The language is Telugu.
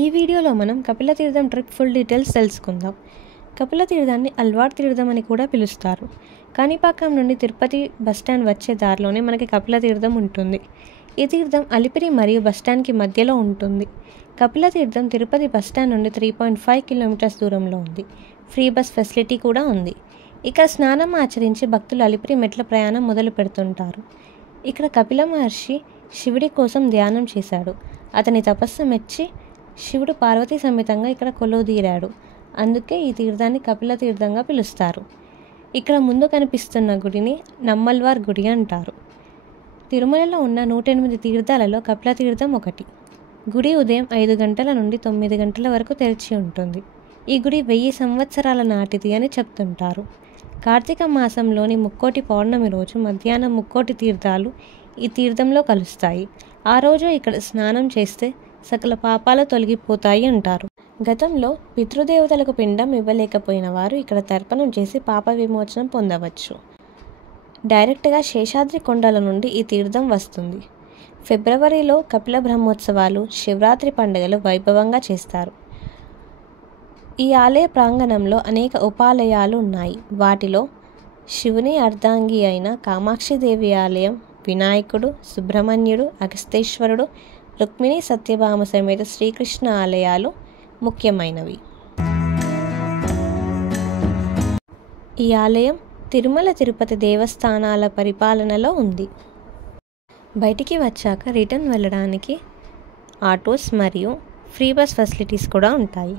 ఈ వీడియోలో మనం కపిలతీర్థం ట్రిప్ ఫుల్ డీటెయిల్స్ తెలుసుకుందాం. కపిలతీర్థాన్ని అల్వార్ తీర్థం అని కూడా పిలుస్తారు. కాణిపాకం నుండి తిరుపతి బస్టాండ్ వచ్చే దారిలోనే మనకి కపిలతీర్థం ఉంటుంది. ఈ తీర్థం అలిపిరి మరియు బస్టాండ్కి మధ్యలో ఉంటుంది. కపిలతీర్థం తిరుపతి బస్టాండ్ నుండి 3.5 కిలోమీటర్స్ దూరంలో ఉంది. ఫ్రీ బస్ ఫెసిలిటీ కూడా ఉంది. ఇక్కడ స్నానం ఆచరించి భక్తులు అలిపిరి మెట్ల ప్రయాణం మొదలు పెడుతుంటారు. ఇక్కడ కపిల మహర్షి శివుడి కోసం ధ్యానం చేశాడు. అతని తపస్సు మెచ్చి శివుడు పార్వతీ సమేతంగా ఇక్కడ కొలువుదీరాడు. అందుకే ఈ తీర్థాన్ని కపిల తీర్థంగా పిలుస్తారు. ఇక్కడ ముందు కనిపిస్తున్న గుడిని నమ్మల్వార్ గుడి అంటారు. తిరుమలలో ఉన్న 108 తీర్థాలలో కపిల తీర్థం ఒకటి. గుడి ఉదయం 5 గంటల నుండి 9 గంటల వరకు తెరిచి ఉంటుంది. ఈ గుడి 1000 సంవత్సరాల నాటిది అని చెప్తుంటారు. కార్తీక మాసంలోని ముక్కోటి పౌర్ణమి రోజు మధ్యాహ్నం ముక్కోటి తీర్థాలు ఈ తీర్థంలో కలుస్తాయి. ఆ రోజు ఇక్కడ స్నానం చేస్తే సకల పాపాలు తొలగిపోతాయి అంటారు. గతంలో పితృదేవతలకు పిండం ఇవ్వలేకపోయిన వారు ఇక్కడ తర్పణం చేసి పాప విమోచనం పొందవచ్చు. డైరెక్ట్గా శేషాద్రి కొండల నుండి ఈ తీర్థం వస్తుంది. ఫిబ్రవరిలో కపిల బ్రహ్మోత్సవాలు, శివరాత్రి పండుగలు వైభవంగా చేస్తారు. ఈ ఆలయ ప్రాంగణంలో అనేక ఉపాలయాలు ఉన్నాయి. వాటిలో శివుని అర్ధాంగి అయిన కామాక్షిదేవి ఆలయం, వినాయకుడు, సుబ్రహ్మణ్యుడు, అగస్తేశ్వరుడు, రుక్మిణి సత్యభామ సమేత శ్రీకృష్ణ ఆలయాలు ముఖ్యమైనవి. ఈ ఆలయం తిరుమల తిరుపతి దేవస్థానాల పరిపాలనలో ఉంది. బయటికి వచ్చాక రిటర్న్ వెళ్ళడానికి ఆటోస్ మరియు ఫ్రీ బస్ ఫెసిలిటీస్ కూడా ఉంటాయి.